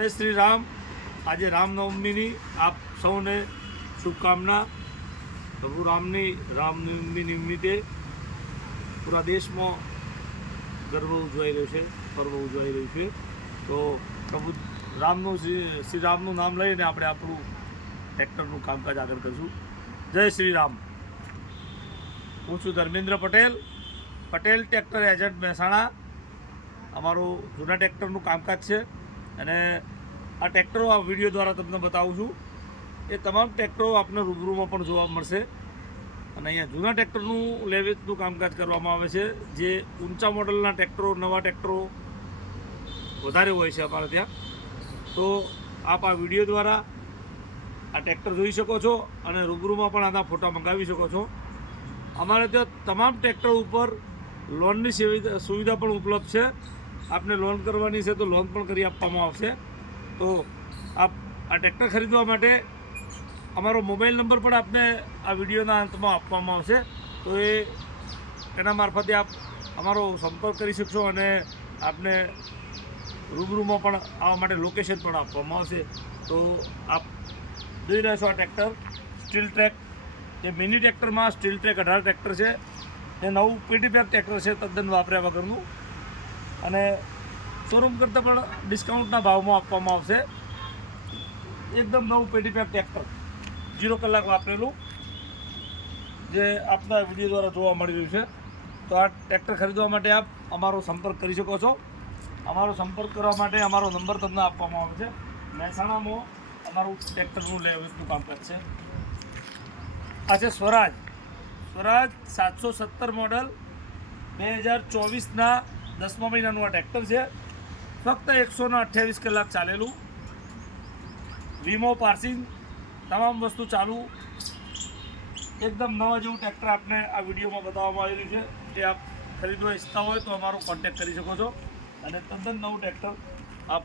જય શ્રી રામ। આજે રામનવમીની આપ સૌને શુભકામના। પ્રભુ રામનવમી નિમિત્તે પૂરા દેશમાં ગર્વ ઉજવાઈ રહ્યો છે, પર્વ ઉજવાઈ રહ્યું છે। તો પ્રભુ શ્રી રામનું નામ લઈને આપણે આપણું ટ્રેક્ટરનું કામકાજ આગળ કરીશું। જય શ્રી રામ। હું છું ધર્મેન્દ્ર પટેલ ટ્રેક્ટર એજન્ટ મહેસાણા। અમારું જૂના ટ્રેક્ટરનું કામકાજ છે અને આ ટ્રેક્ટરો આ વિડીયો દ્વારા તમને બતાવું છું। એ તમામ ટ્રેક્ટરો આપને રૂબરૂમાં પણ જોવા મળશે અને અહીંયા જૂના ટ્રેક્ટરનું લેવેચનું કામકાજ કરવામાં આવે છે। જે ઊંચા મોડલના ટ્રેક્ટરો, નવા ટ્રેક્ટરો વધારે હોય છે અમારે ત્યાં। તો આપ આ વિડીયો દ્વારા આ ટ્રેક્ટર જોઈ શકો છો અને રૂબરૂમાં પણ આના ફોટા મંગાવી શકો છો। અમારે ત્યાં તમામ ટ્રેક્ટર ઉપર લોનની સુવિધા પણ ઉપલબ્ધ છે। આપને લોન કરવાની છે તો લોન પણ કરી આપવામાં આવશે। તો આપ આ ટ્રેક્ટર ખરીદવા માટે અમારો મોબાઈલ નંબર પણ આપને આ વિડીયોના અંતમાં આપવામાં આવશે। તો એના મારફતે આપ અમારો સંપર્ક કરી શકશો અને આપને રૂબરૂમાં પણ આવવા માટે લોકેશન પણ આપવામાં આવશે। તો આપ જોઈ રહ્યા છો આ ટ્રેક્ટર સ્ટીલ ટ્રેક, જે મિની ટ્રેક્ટરમાં સ્ટીલ ટ્રેક 18 ટ્રેક્ટર છે। એ નવું પેટી પેક ટ્રેક્ટર છે, તદ્દન વાપર્યા વગરનું, અને શોરૂમ કરતાં પણ ડિસ્કાઉન્ટના ભાવમાં આપવામાં આવશે। એકદમ નવું પેટી પેક ટ્રેક્ટર 0 કલાક વાપરેલું, જે આપના વિડીયો દ્વારા જોવા મળી રહ્યું છે। તો આ ટ્રેક્ટર ખરીદવા માટે આપ અમારો સંપર્ક કરી શકો છો। અમારો સંપર્ક કરવા માટે અમારો નંબર તમને આપવામાં આવે છે। મહેસાણામાં અમારું ટ્રેક્ટરનું લેવેચનું કામકાજ છે। આ છે સ્વરાજ 717 મોડલ 2024ના 10મા મહિનાનું આ ટ્રેક્ટર છે। ફક્ત 128 કલાક ચાલેલું, વીમો, પાર્સિંગ, તમામ વસ્તુ ચાલુ, એકદમ નવા જેવું ટ્રેક્ટર આપને આ વિડીયોમાં બતાવવામાં આવી રહ્યું છે। જે આપ ખરીદવા ઈચ્છતા હોય તો અમારો કોન્ટેક્ટ કરી શકો છો અને તદ્દન નવું ટ્રેક્ટર આપ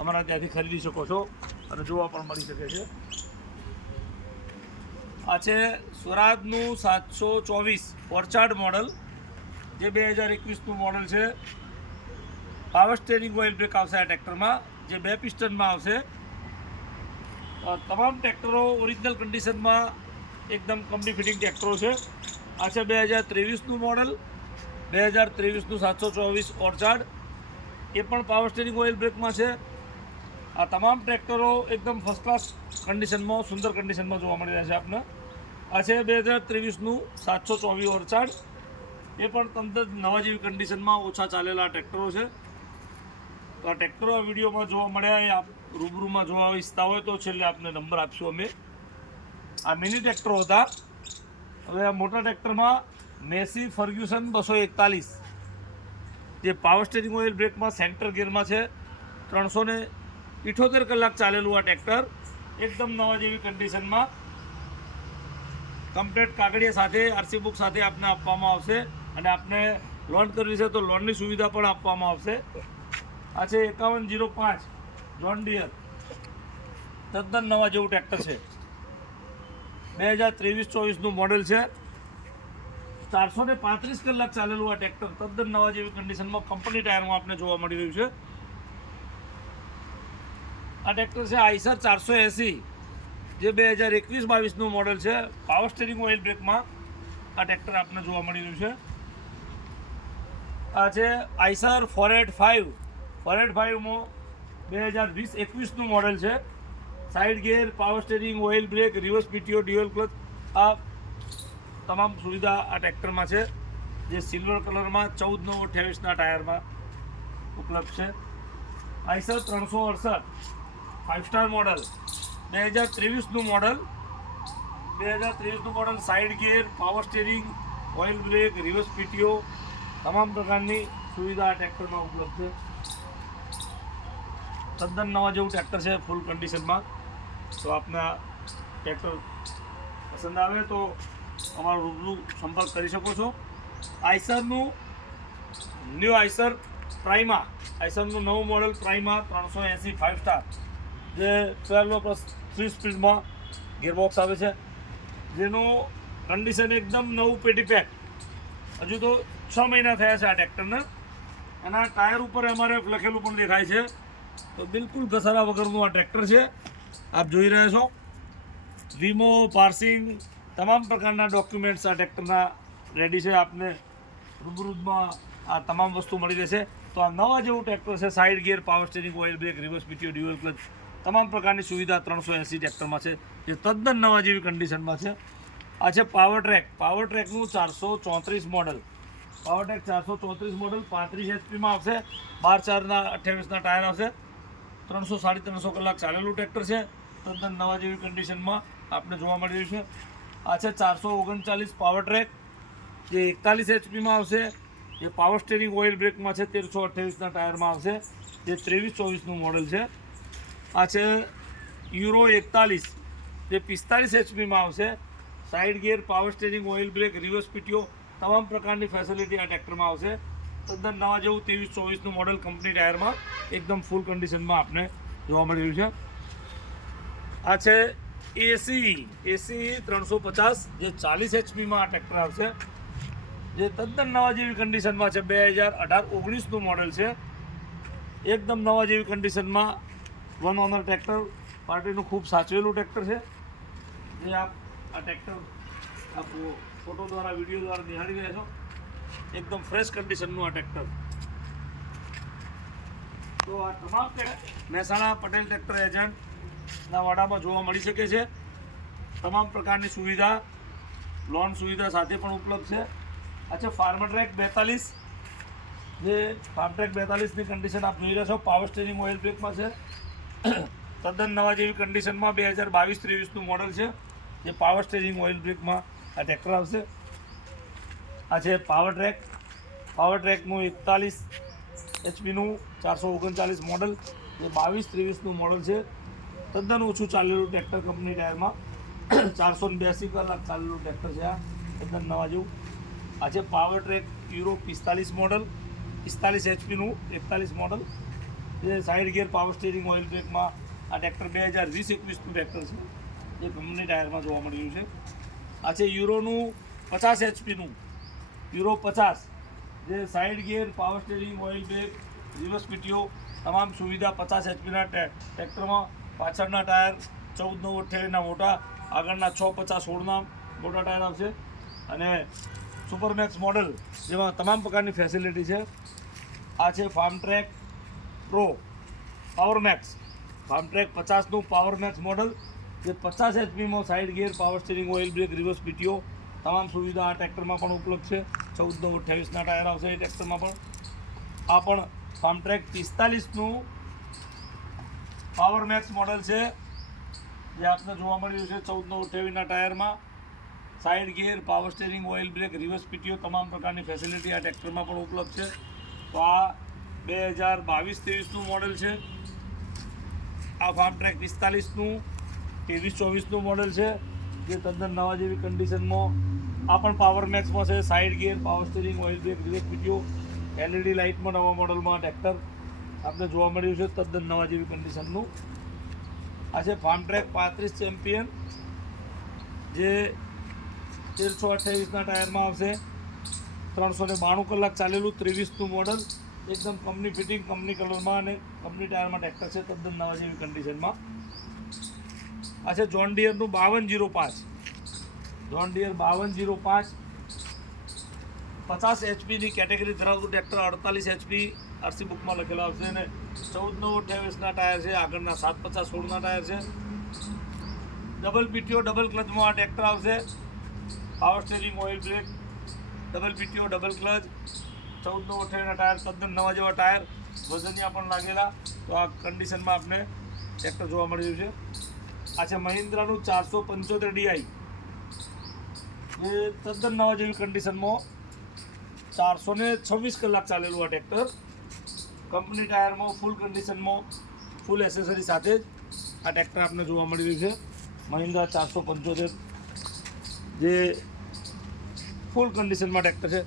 અમારા ત્યાંથી ખરીદી શકો છો અને જોવા પણ મળી શકે છે। આ છે સ્વરાજનું 724 ઓર્ચાર્ડ મોડલ, જે 2021નું મોડલ છે। પાવર સ્ટેરિંગ ઓઇલ બ્રેક આવશે આ ટ્રેક્ટરમાં, જે 2 પિસ્ટનમાં આવશે। તમામ ટ્રેક્ટરો ઓરિજિનલ કન્ડિશનમાં એકદમ કંપની ફિટિંગ ટ્રેક્ટરો છે। આ છે 2023નું મોડલ, 2023નું 724 ઓર્ચાર્ડ, એ પણ પાવર સ્ટેરિંગ ઓઇલ બ્રેકમાં છે। આ તમામ ટ્રેક્ટરો એકદમ ફર્સ્ટ ક્લાસ કન્ડિશનમાં, સુંદર કન્ડિશનમાં જોવા મળી રહ્યા છે આપને। આ છે 2023નું 724 ઓર્ચાર્ડ, એ પણ તદ્દન નવા જેવી કન્ડિશનમાં ઓછા ચાલેલા ટ્રેક્ટરો છે। તો આ ટ્રેક્ટરો આ વિડીયોમાં જોવા મળ્યા, એ આપ રૂબરૂમાં જોવા ઈચ્છતા હોય તો છેલ્લે આપને નંબર આપશું અમે। આ મિની ટ્રેક્ટરો હતા। હવે આ મોટા ટ્રેક્ટરમાં મેસી ફર્ગ્યુસન 241, જે પાવર સ્ટેરિંગ ઓઇલ બ્રેકમાં સેન્ટર ગિયરમાં છે। 378 કલાક ચાલેલું આ ટ્રેક્ટર, એકદમ નવા જેવી કન્ડિશનમાં, કમ્પ્લીટ કાગળિયા સાથે, આરસી બુક સાથે આપને આપવામાં આવશે અને આપને લોન કરવી છે તો લોનની સુવિધા પણ આપવામાં આવશે। આ છે 5105 જોન ડિયર, તદ્દન નવા જેવું ટ્રેક્ટર છે। 2023-24નું મોડેલ છે। 435 કલાક ચાલેલું આ ટ્રેક્ટર, તદ્દન નવા જેવી કન્ડિશનમાં, કંપની ટાયરમાં આપને જોવા મળી રહ્યું છે। આ ટ્રેક્ટર છે આઈસર 480, જે 2021-22નું મોડેલ છે। પાવર સ્ટેરિંગ ઓઇલ બ્રેકમાં આ ટ્રેક્ટર આપને જોવા મળી રહ્યું છે। આ છે આઈસર 485માં 2020-21નું મોડેલ છે। Side gear, power steering, oil brake, reverse PTO, dual clutch, આ તમામ સુવિધા આ ટ્રેક્ટરમાં છે, જે સિલ્વર કલરમાં 14/28ના ટાયરમાં ઉપલબ્ધ છે। આઈસર 368 5 સ્ટાર મોડલ 2023નું model, side gear, power steering, oil brake, reverse PTO, તમામ પ્રકારની સુવિધા આ ટ્રેક્ટરમાં ઉપલબ્ધ છે। તદ્દન નવા જેવું ટ્રેક્ટર છે, ફૂલ કન્ડિશનમાં। તો આપને આ ટ્રેક્ટર પસંદ આવે તો અમારો રૂબરૂ સંપર્ક કરી શકો છો। આઈસરનું ન્યૂ આઈસર પ્રાઇમા, આઈસરનું નવું મોડલ પ્રાઇમા 380 5 સ્ટાર, જે 12+3 સ્પીડમાં ગિયરબોક્સ આવે છે, જેનું કન્ડિશન એકદમ નવું પેટી પેક। હજુ તો 6 મહિના થયા છે આ ટ્રેક્ટરને। એના ટાયર ઉપર અમારે લખેલું પણ દેખાય છે તો બિલકુલ ઘસારા વગરનું આ ટ્રેક્ટર છે. આપ જોઈ રહ્યા છો વીમો, પાર્સિંગ, તમામ પ્રકારના ડોક્યુમેન્ટ્સ આ ટ્રેક્ટરના રેડી છે. આપને રૂબરૂમાં આ તમામ વસ્તુ મળી રહેશે. તો આ નવા જેવું ટ્રેક્ટર છે. Side gear, power steering, oil brake, reverse PTO, dual clutch, તમામ પ્રકારની સુવિધા 380 ટ્રેક્ટરમાં છે, જે તદ્દન નવા જેવી કન્ડિશનમાં છે. આ છે પાવર ટ્રેક. પાવર ટ્રેકનું 434 મોડલ. પાવર ટ્રેક 434 મોડલ 35 એચપીમાં આવશે. 12/4/28ના ટાયર આવશે. 300-350 કલાક ચાલેલું ટ્રેક્ટર છે. તદ્દન નવા જેવી કન્ડિશનમાં આપણે જોવા મળી રહ્યું છે. આ છે 439 પાવર ટ્રેક, જે 41 એચપીમાં આવશે, જે પાવર સ્ટીરિંગ, ઓઇલ બ્રેકમાં છે. 1328ના ટાયરમાં આવશે, જે 23-24નું મોડલ છે. આ છે યુરો 41, જે 45 એચપીમાં આવશે. Side gear, power steering, oil brake, reverse PTO, તમામ પ્રકારની ફેસિલિટી આ ટ્રેક્ટરમાં આવશે. તદ્દન નવા જેવું 23-24નું મોડલ કંપની ટાયરમાં એકદમ ફૂલ કન્ડિશનમાં આપણે જોવા મળી રહ્યું છે. આ છે એસી 350, જે 40 એચપીમાં આ ટ્રેક્ટર આવશે, જે તદ્દન નવા જેવી કન્ડિશનમાં છે. 2018-19નું મોડલ છે. એકદમ નવા જેવી કન્ડિશનમાં વન ઓનર ટ્રેક્ટર, પાર્ટીનું ખૂબ સાચવેલું ટ્રેક્ટર છે. જે આ ટ્રેક્ટર આપ ફોટો દ્વારા, વિડીયો દ્વારા નિહાળી રહ્યા છો. એકદમ ફ્રેશ કન્ડિશનનું આ ટ્રેક્ટર. તો આ તમામ મહેસાણા પટેલ ટ્રેક્ટર એજન્ટના વાડામાં જોવા મળી શકે છે. તમામ પ્રકારની સુવિધા, લોન સુવિધા સાથે પણ ઉપલબ્ધ છે. અચ્છા, ફાર્મર ટ્રેક 42, જે ફાર્મ ટ્રેક 42ની કન્ડિશન આપ જોઈ રહ્યા છો. પાવર સ્ટીરિંગ, ઓઇલ બ્રેકમાં છે. તદ્દન નવા જેવી કન્ડિશનમાં 2022-23નું મોડલ છે, જે પાવર સ્ટીરિંગ, ઓઇલ બ્રેકમાં આ ટ્રેક્ટર આવશે. આ છે પાવર ટ્રેક. પાવર ટ્રેકનું 41 એચપીનું 439 મોડલ, જે 22-23નું મોડલ છે. તદ્દન ઓછું ચાલેલું ટ્રેક્ટર કંપની ટાયરમાં. 482 કલાક ચાલેલું ટ્રેક્ટર છે. આ તદ્દન નવા જેવું. આ છે પાવર ટ્રેક યુરો 45 મોડલ, 45 એચપીનું 41 મોડલ, જે side gear, power steering, oil બ્રેકમાં આ ટ્રેક્ટર 2020-21નું ટ્રેક્ટર છે, જે કંપની ટાયરમાં જોવા મળી રહ્યું છે. આ છે યુરોનું 50 એચપીનું યુરો 50, જે side gear, power steering, oil brake, reverse PTO, તમામ સુવિધા 50 એચપીના ટ્રેક્ટરમાં. પાછળના ટાયર 14/28ના મોટા, આગળના 6/50/16ના મોટા ટાયર આવશે. અને સુપરમેક્સ મોડલ, જેમાં તમામ પ્રકારની ફેસિલિટી છે. આ છે Farm Trac Pro Power Max. Farm Trac 50નું પાવર મેક્સ મોડલ, જે 50 એચપીમાં side gear, power steering, oil brake, reverse PTO, તમામ સુવિધા આ ટ્રેક્ટરમાં પણ ઉપલબ્ધ છે. 14/28ના ટાયર આવશે એ ટ્રેક્ટરમાં પણ. આ પણ ફાર્મ ટ્રેક 45નું પાવર મેક્સ મોડલ છે, જે આપને જોવા મળી રહ્યું છે. 14/28ના ટાયરમાં side gear, power steering, oil brake, reverse PTO, તમામ પ્રકારની ફેસિલિટી આ ટ્રેક્ટરમાં પણ ઉપલબ્ધ છે. તો આ 2022-23નું મોડલ છે. આ ફાર્મ ટ્રેક 45નું 23-24નું મોડલ છે, જે તદ્દન નવા જેવી કન્ડિશનમાં. આ પણ પાવર મેક્સમાં છે. Side gear, power steering, oil brake, reverse PTO, LED લાઇટમાં નવા મોડલમાં ટ્રેક્ટર આપણે જોવા મળ્યું છે. તદ્દન નવા જેવી કન્ડિશનનું. આ છે ફાર્મ ટ્રેક 35 ચેમ્પિયન, જે 1328ના ટાયરમાં આવશે. 392 કલાક ચાલેલું 23નું મોડલ, એકદમ કંપની ફિટિંગ, કંપની કલરમાં અને કંપની ટાયરમાં ટ્રેક્ટર છે. તદ્દન નવા જેવી કન્ડિશનમાં. આ છે જોન ડિયરનું 5205. જોન ડિયર 5205 50 એચપીની કેટેગરી ધરાવતું ટ્રેક્ટર. 48 એચપી આરસી બુકમાં લખેલા આવશે. અને 14/28ના ટાયર છે. આગળના 7/50/16ના ટાયર છે. ડબલ પીટીઓ, ડબલ ક્લચમાં આ ટ્રેક્ટર આવશે. Power steering, oil brake, double PTO, double clutch, 14/28ના ટાયર, તદ્દન નવા જેવા ટાયર, વજનિયા પણ લાગેલા. તો આ કન્ડિશનમાં આપણે ટ્રેક્ટર જોવા મળી રહ્યું છે. આ છે મહિન્દ્રાનું 475 DI, જે તદ્દન નવા જેવી કન્ડિશનમાં 426 કલાક ચાલેલું આ ટ્રેક્ટર. કંપની ટાયરમાં ફૂલ કન્ડિશનમાં, ફૂલ એસેસરી સાથે જ આ ટ્રેક્ટર આપણે જોવા મળી રહ્યું છે. મહિન્દ્રા 475, જે ફૂલ કન્ડિશનમાં ટ્રેક્ટર છે.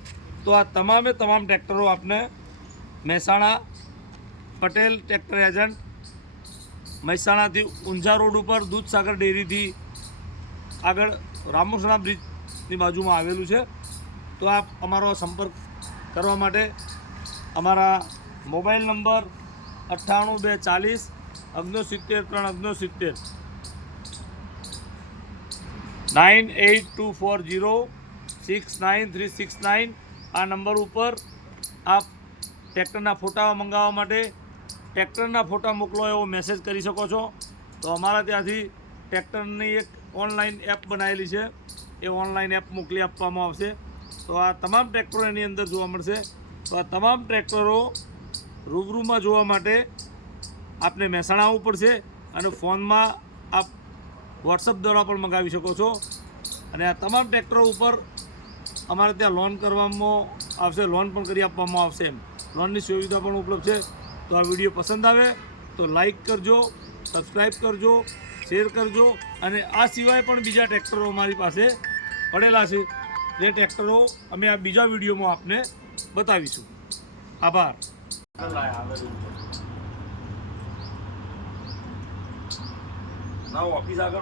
તો આ તમામ ટ્રેક્ટરો આપને મહેસાણા પટેલ ટ્રેક્ટર એજન્ટ, મહેસાણાથી ઊંઝા રોડ ઉપર દૂધસાગર ડેરીથી આગળ રામોસણા બ્રિજની બાજુમાં આવેલું છે. તો આપ અમારો સંપર્ક કરવા માટે અમારા મોબાઈલ નંબર 98 240 69 98240 69369 આ નંબર ઉપર આપ ટ્રેક્ટરના ફોટા મંગાવવા માટે ટ્રેક્ટરના ફોટા મોકલો એવો મેસેજ કરી શકો છો. તો અમારા ત્યાંથી ટ્રેક્ટરની એક ઓનલાઈન એપ બનાવેલી છે, એ ઓનલાઈન એપ મોકલી આપવામાં આવશે. તો આ તમામ ટ્રેક્ટરો એની અંદર જોવા મળશે. તો આ તમામ ટ્રેક્ટરો રૂબરૂમાં જોવા માટે આપને મહેસાણા આવવું પડશે અને ફોનમાં આપ વોટ્સઅપ દ્વારા પણ મંગાવી શકો છો. અને આ તમામ ટ્રેક્ટરો ઉપર અમારે ત્યાં લોન કરવામાં આવશે, લોન પણ કરી આપવામાં આવશે. લોનની સુવિધા પણ ઉપલબ્ધ છે. તો આ વિડીયો પસંદ આવે તો લાઈક કરજો, સબસ્ક્રાઈબ કરજો, શેર કરજો. અને આ સિવાય પણ બીજા ટ્રેક્ટરો અમારી પાસે પડેલા છે, જે ટ્રેક્ટરો અમે આ બીજા વિડીયોમાં આપને બતાવીશું. આભાર. ના ઓફિસ આગળ